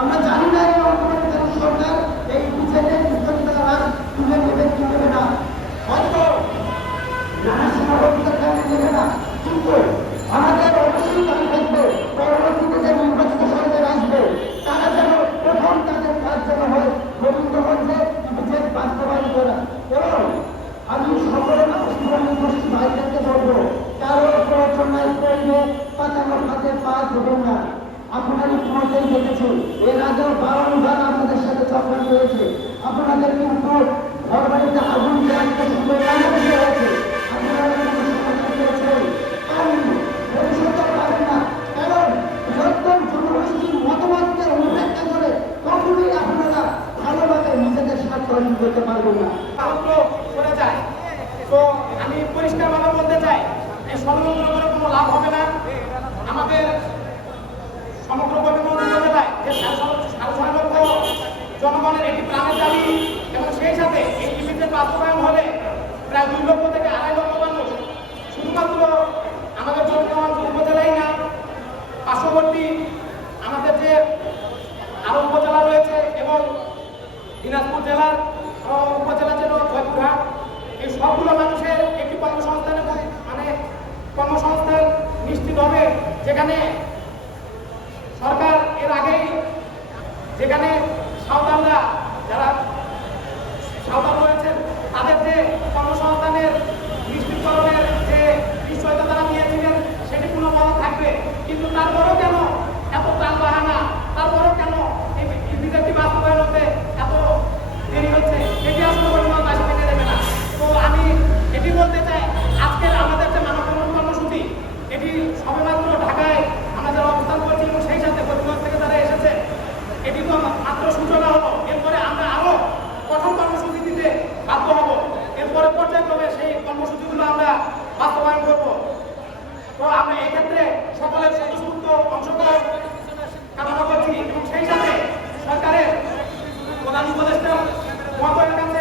আমরা জানি না এই অন্তর্বর্তীকালীন সরকার এই বিজেপির স্থগিতার রাজ তুলে নেবে কি নেবে না। হয়তো নানা সীমাবদ্ধতার নেবে না। কিন্তু আমাদের অবশ্যই দাবি থাকবে, পরবর্তীতে যে নির্বাচিত সরকার আসবে, তারা যেন প্রথম তাদের কাজ যেন হয় গোবিন্দগঞ্জে বিজেপি বাস্তবায়ন করা। এবং আমি সকলের আত্মীয় গোষ্ঠী ভাইদেরকে বলব, কারও প্রচন্ডায় করবে পাতানোর হাতে পা দেবেন না। আপনারা ইতিমধ্যেই দেখেছেন এর আগেও বারংবার আপনাদের সাথে চক্রান্ত হয়েছে আপনাদের কিন্তু ঘর বাড়িতে আগুন দেওয়ার সুযোগ হয়েছে। আপনারা কিন্তু না। কারণ বৃহত্তর জনগোষ্ঠীর মতামতকে উপেক্ষা করে কখনোই আপনারা ভালোভাবে নিজেদের স্বার্থ অর্জন পারবেন না। যায়। তো, আমি পরিষ্কারভাবে বলতে চাই এই ষড়যন্ত্র করে কোনো লাভ হবে না আমাদের সমগ্র কবিমন্ত্রী উপজেলায় যে সাড়ে ষোলো- সাড়ে ছয় লক্ষ জনগণের একটি প্রাণের দাবি এবং সেই সাথে এই লিমিটের বাস্তবায়ন হলে প্রায় দুই লক্ষ থেকে আড়াই লক্ষ মানুষ শুধুমাত্র আমাদের চট্টগ্রাম উপজেলাই না, পার্শ্ববর্তী আমাদের যে আরও উপজেলা রয়েছে এবং দিনাজপুর জেলার উপজেলা যে জয়পুরহাট, এই সবগুলো মানুষের একটি কর্মসংস্থানের মানে কর্মসংস্থান নিশ্চিত হবে। যেখানে সরকার এর আগেই যেখানে সাঁওতালরা, যারা সাঁওতাল তাদের যে কর্মসংস্থানের নিশ্চিতকরণের যে নিশ্চয়তা তারা নিয়েছিলেন সেটি কোনো বলা থাকবে কিন্তু তারপরেও কেন এত প্রাণ বাহানা তারপরেও কেন এই বিজেপি বাস্তবায়ন হতে এত দেরি হচ্ছে এটি আসলে পরিমাণ বাসা মেনে দেবে না তো আমি এটি বলতে চাই আজকের আমাদের যে মানব বন্ধন কর্মসূচি এটি সবেমাত্র ঢাকায় আমরা যারা অবস্থান করছি এবং সেই সাথে গরিবগঞ্জ থেকে যারা এসেছে এটি তো মাত্র সূচনা হলো এরপরে আমরা আরও কঠোর কর্মসূচি দিতে বাধ্য হব এরপরে পর্যায়ক্রমে সেই কর্মসূচিগুলো আমরা বাস্তবায়ন করব তো আমরা এক্ষেত্রে সকলের স্বতঃস্ফূর্ত অংশগ্রহণ কামনা করছি এবং সেই সাথে সরকারের প্রধান উপদেষ্টা